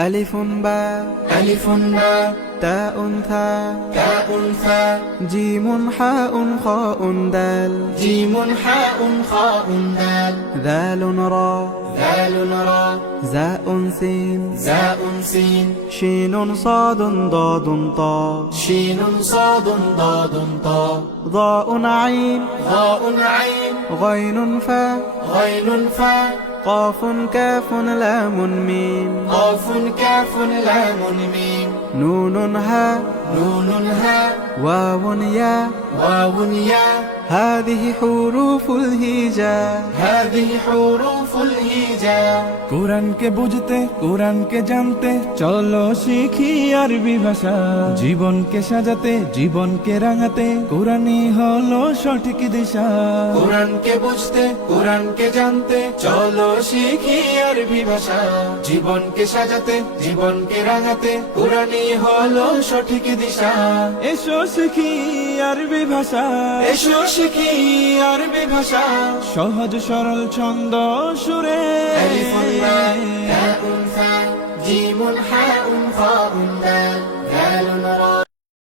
ألف باء ألف باء تاء ثاء تاء ثاء جيم حاء خاء دال جيم حاء خاء دال ذال را ذال را زاء سين زاء سين شين صاد ضاد طاء شين صاد ضاد طاء ضاء عين ضاء عين غين فاء غين فاء قاف كاف لام ميم قاف كاف لام ميم نون هاء نون هاء واو ياء واو ياء هذه حروف الهجاء. هذه حروف الهجاء. কোরআনকে বুঝতে কোরআনকে জানতে চলো শিখি আরবি ভাষা। জীবনকে সাজাতে জীবনকে রাঙাতে কোরআনই হলো সঠিক দিশা। কোরআনকে বুঝতে কোরআনকে জানতে চলো শিখি আরবি ভাষা। জীবনকে সাজাতে জীবনকে রাঙাতে কোরআনই হলো সঠিক দিশা। এসো শিখি আরবি ভাষা। এসো শিখি আরবি ভাষা। সহজ সরল ছন্দ সুরে جيم حاء خاء دال